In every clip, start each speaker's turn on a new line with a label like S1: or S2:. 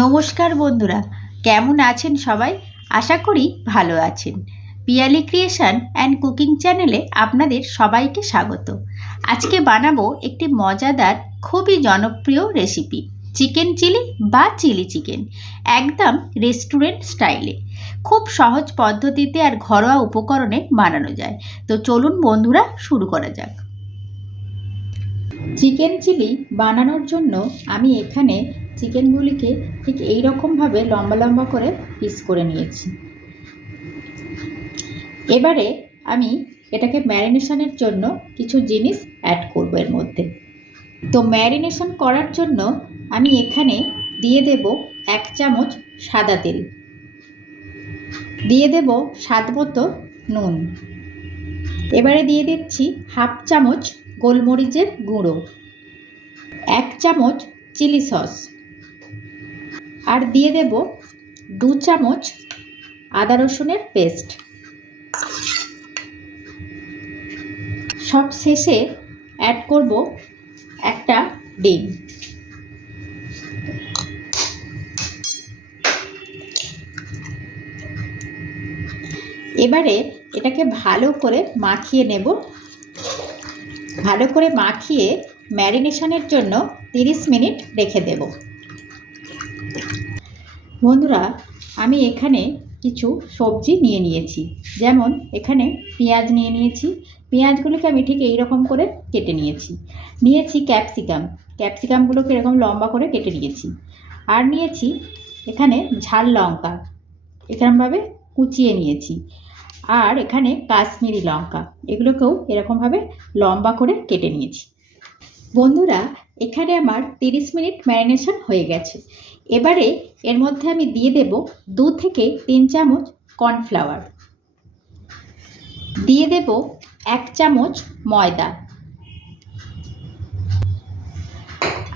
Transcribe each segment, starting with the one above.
S1: নমস্কার বন্ধুরা, কেমন আছেন সবাই? আশা করি ভালো আছেন। পিয়ালি ক্রিয়েশন অ্যান্ড কুকিং চ্যানেলে আপনাদের সবাইকে স্বাগত। আজকে বানাবো একটি মজাদার, খুবই জনপ্রিয় রেসিপি, চিকেন চিলি বা চিলি চিকেন, একদম রেস্টুরেন্ট স্টাইলে। খুব সহজ পদ্ধতিতে আর ঘরোয়া উপকরণে বানানো যায়। তো চলুন বন্ধুরা, শুরু করা যাক। চিকেন চিলি বানানোর জন্য আমি এখানে চিকেনগুলিকে ঠিক এই রকমভাবে লম্বা লম্বা করে পিস করে নিয়েছি। এবারে আমি এটাকে ম্যারিনেশনের জন্য কিছু জিনিস অ্যাড করব এর মধ্যে। তো ম্যারিনেশন করার জন্য আমি এখানে দিয়ে দেব এক চামচ সাদা তেল। দিয়ে দেব স্বাদ মতো নুন। এবারে দিয়ে দিচ্ছি হাফ চামচ গোলমরিচের গুঁড়ো। এক চামচ চিলি সস। আর দিয়ে দেব দু চামচ আদা রসুনের পেস্ট। সব শেষে অ্যাড করব একটা ডিম। এবারে এটাকে ভালো করে মাখিয়ে নেব। ভালো করে মাখিয়ে ম্যারিনেশনের জন্য তিরিশ মিনিট রেখে দেব। বন্ধুরা, আমি এখানে কিছু সবজি নিয়ে নিয়েছি। যেমন, এখানে পেঁয়াজ নিয়ে নিয়েছি। পেঁয়াজগুলোকে আমি ঠিক এই রকম করে কেটে নিয়েছি। নিয়েছি ক্যাপসিকাম। ক্যাপসিকামগুলোকে এরকম লম্বা করে কেটে নিয়েছি। আর নিয়েছি এখানে ঝাল লঙ্কা। এরকমভাবে কুচিয়ে নিয়েছি। আর এখানে কাশ্মীরি লঙ্কা। এগুলোকেও এরকমভাবে লম্বা করে কেটে নিয়েছি। বন্ধুরা, এখানে আমার তিরিশ মিনিট ম্যারিনেশন হয়ে গেছে। এবারে এর মধ্যে আমি দিয়ে দেব দু থেকে তিন চামচ কর্নফ্লাওয়ার। দিয়ে দেব এক চামচ ময়দা।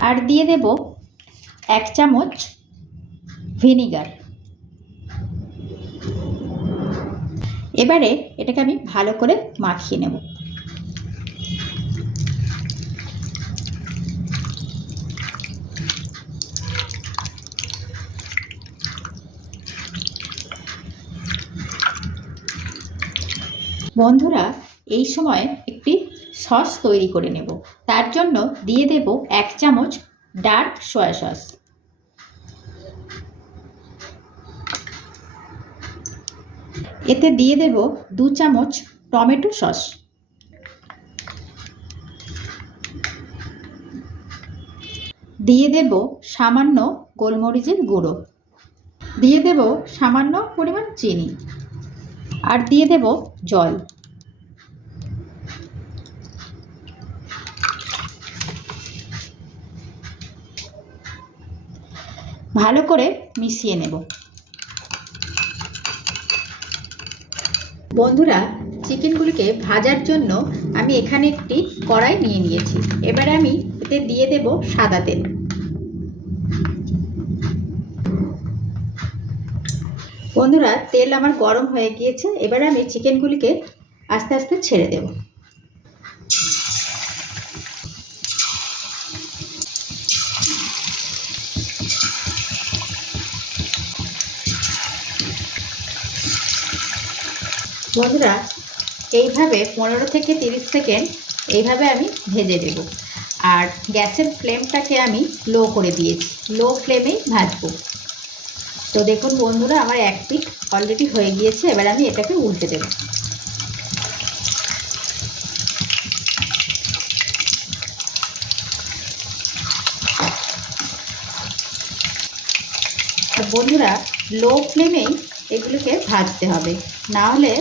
S1: আর দিয়ে দেব এক চামচ ভিনিগার। এবারে এটাকে আমি ভালো করে মাখিয়ে নেব। বন্ধুরা, এই সময় একটি সস তৈরি করে নেব। তার জন্য দিয়ে দেব এক চামচ ডার্ক সয়া সস। এতে দিয়ে দেব দু চামচ টমেটো সস। দিয়ে দেব সামান্য গোলমরিচের গুঁড়ো। দিয়ে দেব সামান্য পরিমাণ চিনি। আর দিয়ে দেব জল। ভালো করে মিশিয়ে নেব। বন্ধুরা, চিকেনগুলিকে ভাজার জন্য আমি এখানে একটি কড়াই নিয়ে নিয়েছি। এবারে আমি এতে দিয়ে দেব সাদা তেল। বন্ধুরা, তেল আমার গরম হয়ে গিয়েছে, এবারে আমি চিকেনগুলিকে আস্তে আস্তে ছেড়ে দেব। বন্ধুরা, এইভাবে পনেরো থেকে তিরিশ সেকেন্ড এইভাবে আমি ভেজে দেব আর গ্যাসের ফ্লেমটাকে আমি লো করে দিয়েছি, লো ফ্লেমেই ভাজবো। তো দেখুন বন্ধুরা, আমার এক পিঠ অলরেডি হয়ে গিয়েছে, এবার আমি এটাকে উল্টে দেব। বন্ধুরা লো ফ্লেমেই এগুলোকে ভাজতে হবে, না হলে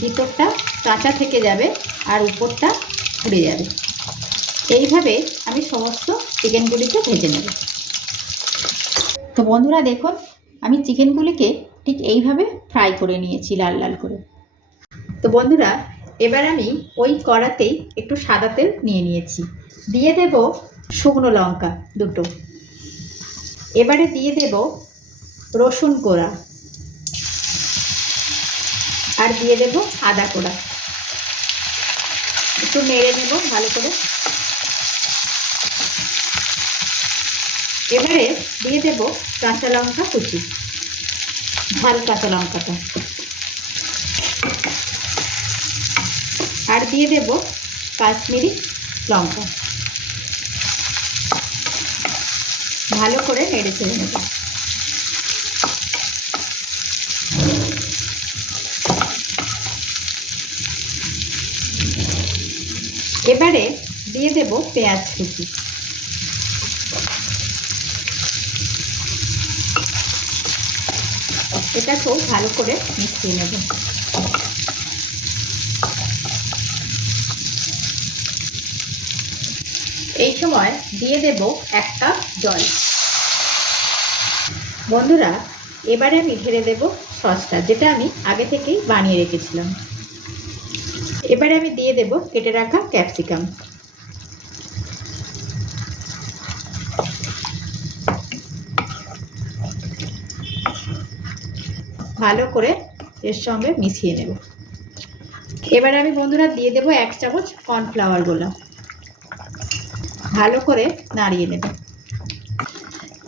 S1: ভিতরটা কাঁচা থেকে যাবে আর উপরটা পুড়ে যাবে। এইভাবে আমি সমস্ত চিকেনগুলিকে ভেজে নেব। তো বন্ধুরা, দেখুন আমি চিকেনগুলিকে ঠিক এইভাবে ফ্রাই করে নিয়েছি লাল লাল করে। তো বন্ধুরা, এবার আমি ওই কড়াতেই একটু সাদা তেল নিয়ে নিয়েছি। দিয়ে দেব শুকনো লঙ্কা দুটো। এবারে দিয়ে দেব রসুন কোড়া। আর দিয়ে দেব আদা কোড়া। একটু নেড়ে নেব ভালো করে। এবারে দিয়ে দেব কাঁচা লঙ্কা কুচি ঝাল কাঁচা লঙ্কাটা। আর দিয়ে দেব কাশ্মীরি লঙ্কা। ভালো করে নেড়ে চেড়ে নেব। এবারে দিয়ে দেব পেঁয়াজ কুচি। এটাকেও ভালো করে মিশিয়ে নেব। এই সময় দিয়ে দেব এক কাপ জল। বন্ধুরা, এবারে আমি ঢেলে দেব সসটা, যেটা আমি আগে থেকেই বানিয়ে রেখেছিলাম। এবারে আমি দিয়ে দেব কেটে রাখা ক্যাপসিকাম। ভালো করে এর সঙ্গে মিশিয়ে নেব। এবারে আমি বন্ধুরা দিয়ে দেব এক চামচ কর্নফ্লাওয়ার গোলা ভালো করে নাড়িয়ে নেব।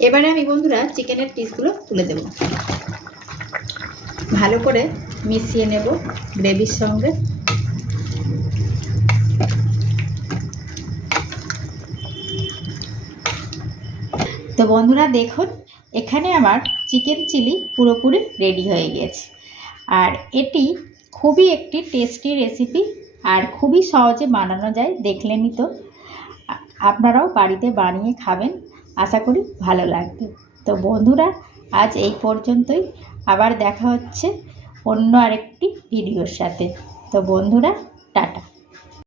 S1: এবারে আমি বন্ধুরা চিকেনের পিসগুলো তুলে দেব। ভালো করে মিশিয়ে নেব গ্রেভির সঙ্গে। তো বন্ধুরা দেখুন এখানে আমার চিকেন চিলি পুরোপুরি রেডি হয়ে গেছে। আর এটি খুবই একটি টেস্টি রেসিপি আর খুবই সহজে বানানো যায় দেখলেনই তো। আপনারাও বাড়িতে বানিয়ে খাবেন, আশা করি ভালো লাগবে। তো বন্ধুরা, আজ এই পর্যন্তই। আবার দেখা হচ্ছে অন্য আরেকটি ভিডিওর সাথে। তো বন্ধুরা, টাটা।